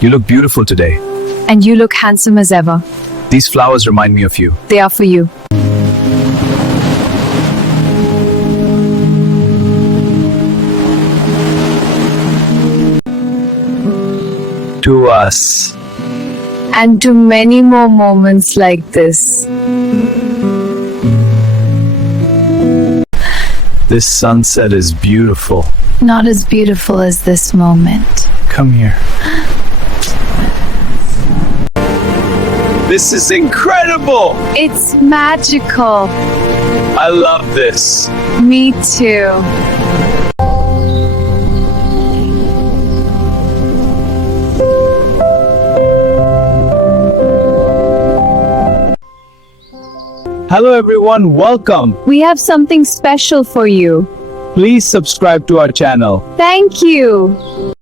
You look beautiful today. And you look handsome as ever. These flowers remind me of you. They are for you. To us. And to many more moments like this. This sunset is beautiful. Not as beautiful as this moment. Come here. This is incredible! It's magical. I love this. Me too. Hello everyone, welcome. We have something special for you. Please subscribe to our channel. Thank you.